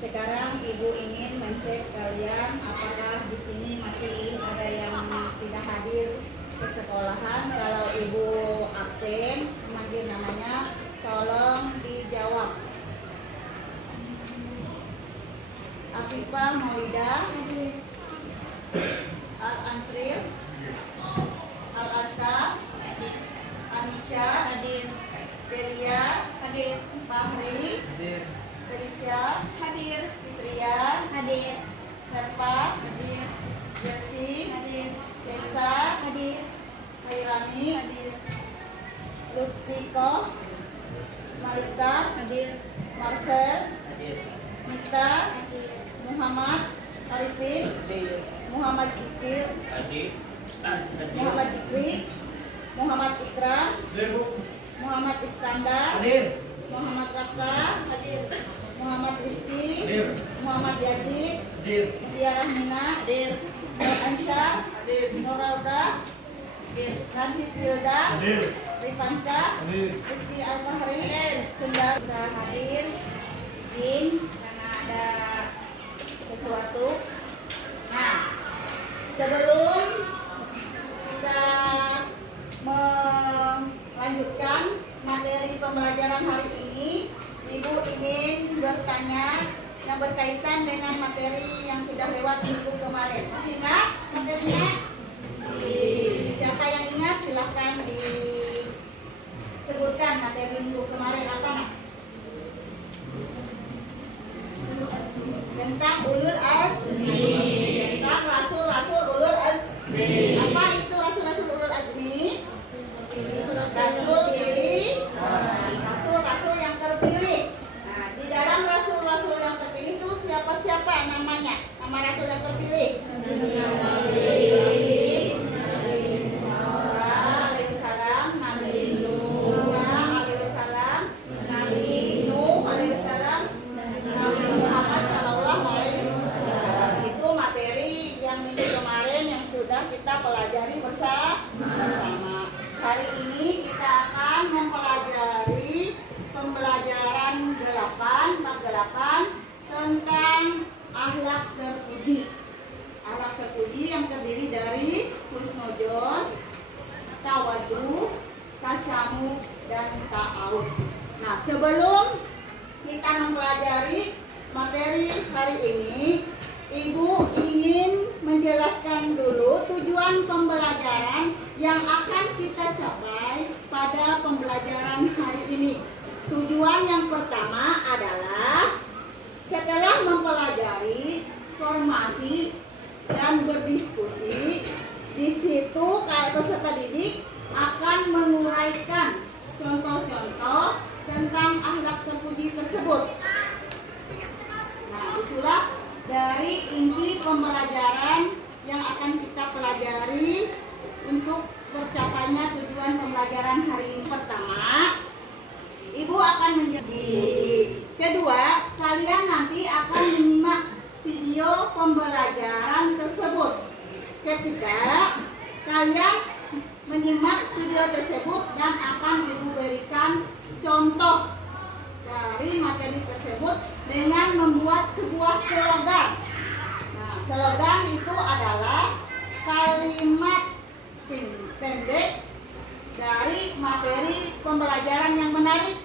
Sekarang Ibu ingin mencek kalian apakah di sini masih ada yang tidak hadir ke sekolahan. Kalau Ibu absen, memanggil namanya, tolong dijawab. Afifah Maulidah, Al-Ansril, Al-Asa, Anisha, Delia, Fahri, Felicia, Fitria, Herpa, Jesse, Kesa, Hairani, Lutfiko, Malika, Marcel, Nita, Muhammad Arifin, Muhammad Zikir, Muhammad Zikri, Muhammad Ikram, Muhammad Iskandar, Muhammad Raka, Muhammad Rizki, Muhammad Yadid, Mutia Rahmina, Nur Ansyar, Nur Rauda, Nasib Hilda, Rifansa, Rizki Al-Fahri, Sundar bisa hadir, izin karena ada sesuatu. Nah, sebelum kita melanjutkan materi pembelajaran hari ini, Ibu ingin bertanya yang berkaitan dengan materi yang sudah lewat minggu kemarin. Masih ingat materinya? Siapa yang ingat silahkan disebutkan materi minggu kemarin apa nak? Tentang ulul azmi, tentang rasul-rasul ulul azmi. Apa itu rasul-rasul ulul azmi? Rasul pilih, rasul-rasul yang terpilih. Nah, di dalam rasul-rasul yang terpilih itu siapa-siapa namanya? Nama rasul yang terpilih? Kita pelajari bersama. Hari ini kita akan mempelajari pembelajaran 8 bab 8 tentang akhlak terpuji. Akhlak terpuji yang terdiri dari husnuzon, tawadu, tasamu, dan ta'awud. Nah, sebelum kita mempelajari materi hari ini, Ibu ingin menjelaskan dulu tujuan pembelajaran yang akan kita capai pada pembelajaran hari ini. Tujuan yang pertama adalah setelah mempelajari formasi dan berdiskusi, di situ peserta didik akan menguraikan contoh-contoh tentang akhlak terpuji tersebut. Nah, itulah dari inti pembelajaran yang akan kita pelajari untuk tercapainya tujuan pembelajaran hari ini. Pertama, Ibu akan menjadi. Kedua, kalian nanti akan menyimak video pembelajaran tersebut. Ketiga, kalian menyimak video tersebut dan akan Ibu berikan contoh dari materi tersebut dengan membuat sebuah slogan. Nah, slogan itu adalah kalimat pendek dari materi pembelajaran yang menarik.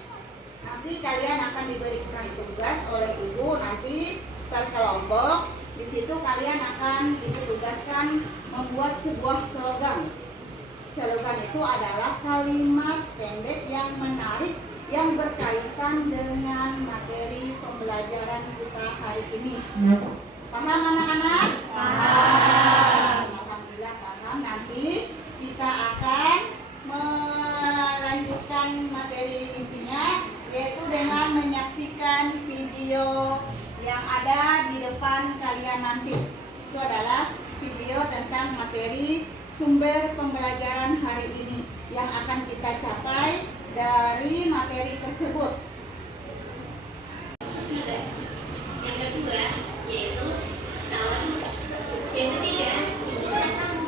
Nanti kalian akan diberikan tugas oleh Ibu nanti terkelompok. Di situ kalian akan ditugaskan membuat sebuah slogan. Slogan itu adalah kalimat pendek yang menarik yang berkaitan dengan materi pembelajaran kita hari ini. Paham anak-anak? Paham. Alhamdulillah paham. Nanti kita akan melanjutkan materi intinya, yaitu dengan menyaksikan video yang ada di depan kalian nanti. Itu adalah video tentang materi sumber pembelajaran hari ini yang akan kita capai dari materi tersebut. Sudah. Yang kedua yaitu tawadu. Yang ketiga tasamu.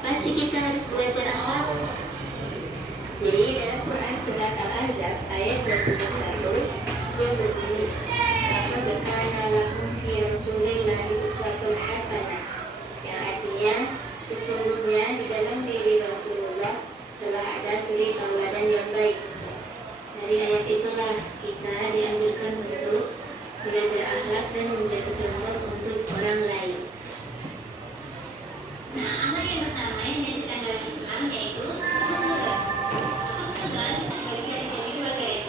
Pasti kita harus belajar akhlak. Jadi dalam Quran surat Al-Ahzab ayat 21 Dia berbunyi, "Laqad kana lakum fi Rasulillahi uswatun hasanah," yang artinya sesungguhnya di dalam diri Rasulullah telah ada suri tauladan yang baik. Dari ayat itulah kita dianjurkan untuk belajar akhlak dan menjadi contoh untuk orang lain. Nah, akhlak yang pertama yang diajarkan dalam Islam yaitu husnul. Husnul dibagi jadi dua, guys.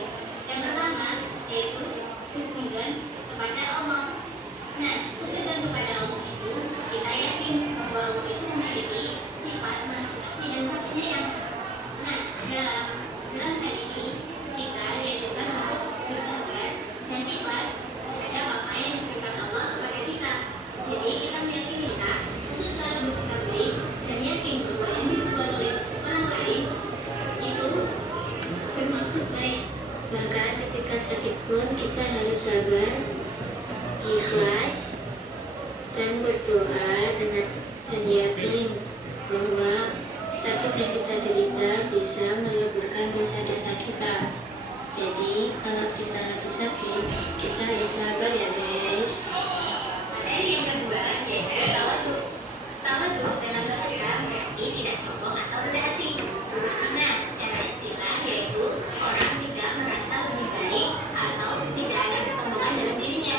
Yang pertama yaitu husnul kepada Allah. Nah, husnul kepada Allah itu kita yakin bahwa Allah itu memiliki sifat maha pengasih dan maha penyayang. Nah, dalam hal ini kita diajarkan untuk bersabar dan ikhlas terhadap apa yang diberikan Allah kepada kita. Jadi kita meyakini kita untuk selalu bersikap baik dan yakin bahwa yang dibuat oleh orang lain itu bermaksud baik. Maka ketika sakit pun kita harus sabar, ikhlas, dan berdoa dan yakin bahwa sakit yang kita derita bisa meleburkan dosa-dosa kita. Jadi kalau kita lagi sakit, kita harus sabar ya guys. Materi yang kedua yaitu tawadhu. Tawadhu dalam bahasa berarti tidak sombong atau rendah hati. Nah, secara istilah yaitu orang tidak merasa lebih baik atau tidak ada kesombongan dalam dirinya.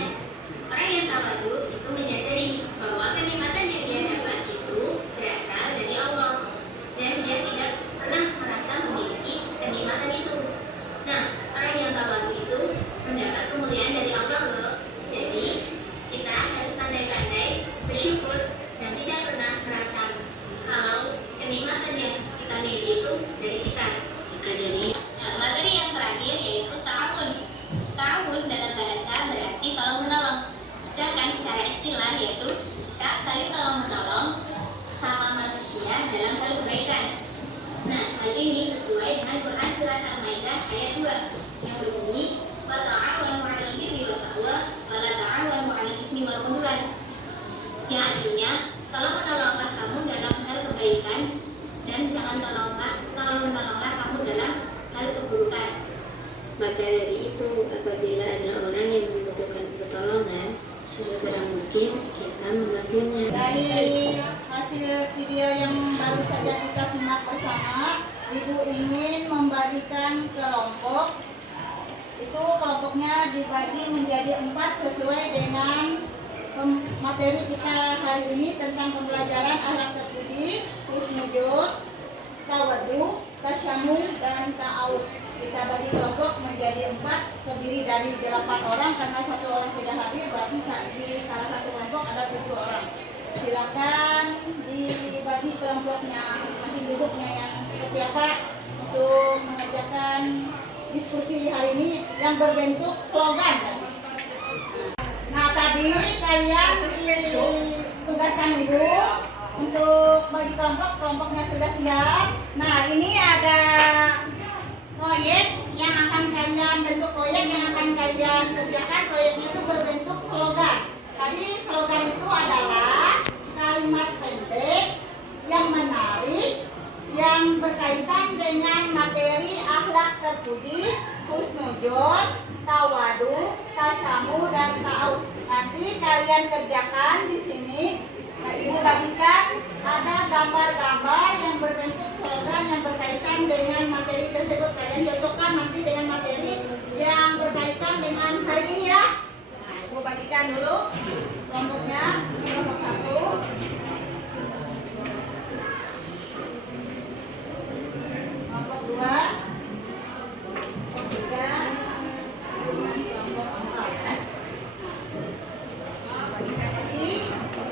Orang yang tawadhu itu menyadari bahwa kenikmatan yang dia dapat itu berasal dari Allah dan dia tidak pernah merasa memiliki kenikmatan itu. Nah, orang yang tawadhu itu mendapat kemuliaan dari Allah loh. Jadi kita harus pandai-pandai bersyukur dan tidak pernah merasa kalau kenikmatan yang kita miliki itu dari kita. Maka dari materi yang terakhir yaitu ta'awun. Ta'awun dalam bahasa berarti tolong menolong. Sedangkan secara istilah yaitu saling tolong menolong sama manusia dalam hal kebaikan. Nah, hal ini sesuai dengan Quran surat Al-Maidah ayat 2 yang berbunyi, "Wa ta'awanu 'alal birri wat taqwa wa la ta'awanu 'alal itsmi wal 'udwan." Yang artinya, tolong-menolonglah kamu dalam hal kebaikan dan jangan tolong-menolonglah kamu dalam hal keburukan. Maka dari itu, apabila ada orang yang membutuhkan pertolongan, sesegera mungkin kita membantunya. Dari hasil video yang baru saja kita simak bersama, Ibu ingin membagikan kelompok. Itu kelompoknya dibagi menjadi 4 sesuai dengan materi kita hari ini tentang pembelajaran akhlak terpuji, husnujud, tawadhu, tasyamum, dan ta'awud. Kita bagi kelompok menjadi 4, terdiri dari 8 orang karena 1 orang tidak hadir, berarti di salah satu kelompok ada 7 orang. Silakan dibagi kelompoknya, masing-masing duduknya yang seperti apa untuk mengerjakan diskusi hari ini yang berbentuk slogan. Nah, tadi kalian ditugaskan Ibu untuk bagi kelompoknya sudah siap. Nah, ini ada proyek yang akan kalian kerjakan. Proyeknya itu berbentuk slogan. Tadi slogan itu adalah kalimat pendek yang menarik yang berkaitan dengan materi akhlak terpuji, husnujud, tawadhu, tasyamu, dan ta'awud. Nanti kalian kerjakan di sini. Nah, Ibu bagikan ada gambar-gambar yang berbentuk slogan yang berkaitan dengan materi tersebut. Kalian cocokkan nanti dengan materi yang berkaitan dengan hari ini ya. Nah, Ibu bagikan dulu kelompoknya. Ini kelompok 1. Kelompok 2. Kelompok 3. Dan kelompok 4. Bagikan lagi.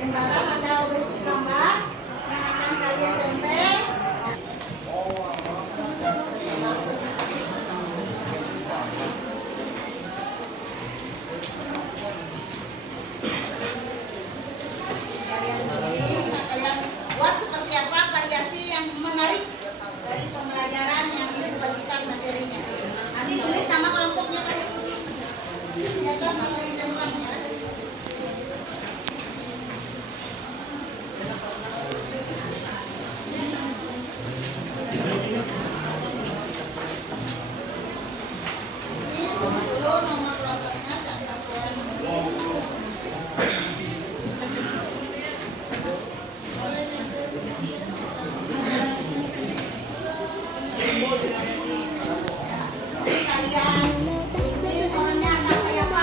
Lembaran ada bentuk gambar yang akan kalian tempel. kalian ini orangnya kayak apa?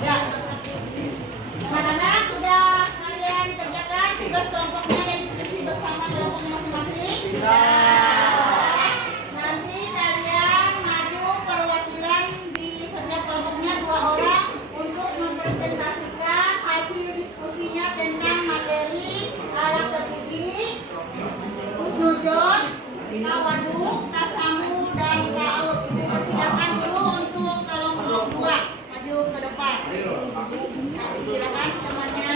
Ya, anak-anak sudah kalian kerjakan tugas kelompoknya dan diskusi bersama kelompoknya masing-masing? Sudah. Nanti kalian maju perwakilan di setiap kelompoknya 2 orang untuk mempresentasikan hasil diskusinya tentang materi alat terpuji, husnuzon, tawaduk, tasamu, dan ta'ud. Ibu persilakan dulu untuk kelompok 2 maju ke depan. Nah, silakan temannya.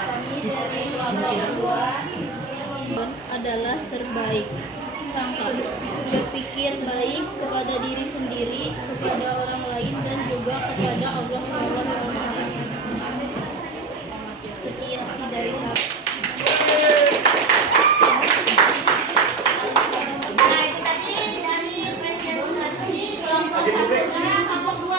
Kami dari kelompok 2 adalah terbaik. Berpikir baik kepada diri sendiri, kepada orang lain, dan juga kepada Allah SWT. Sekian sih dari kami. Nah, itu tadi dari presentasi kelompok 1 dan kelompok 2.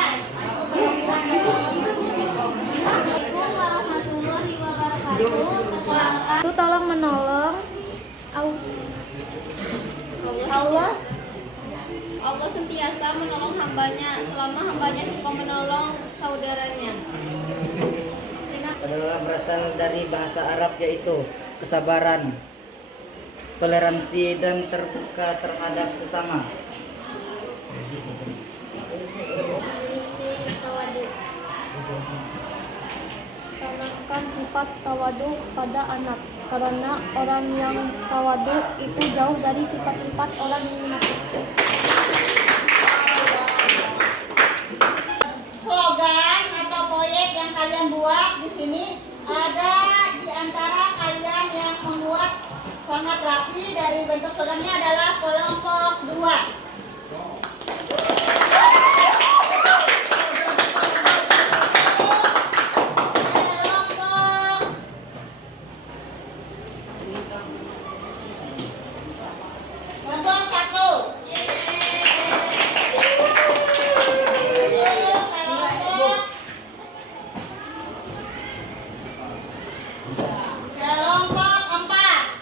Assalamualaikum warahmatullahi wabarakatuh. Tolong menolong Allah sentiasa menolong hambanya selama hambanya suka menolong saudaranya. Adalah berasal dari bahasa Arab yaitu kesabaran, toleransi, dan terbuka terhadap sesama. Tanamkan sifat tawaduk pada anak, karena orang yang tawaduk itu jauh dari sifat-sifat orang yang munafik. Slogan atau proyek yang kalian buat di sini ada di antara kalian yang membuat sangat rapi. Dari bentuk slogannya adalah kelompok 2. Kelompok 1. Kelompok 4.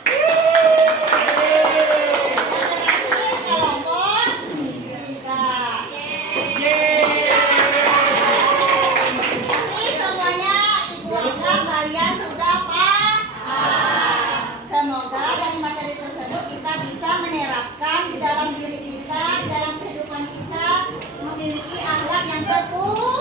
Kelompok 3. Ini semuanya Ibu anggap kalian sudah paham. Semoga dari materi tersebut kita bisa menerapkan di dalam diri kita, di dalam kehidupan kita, memiliki akhlak yang terpuji.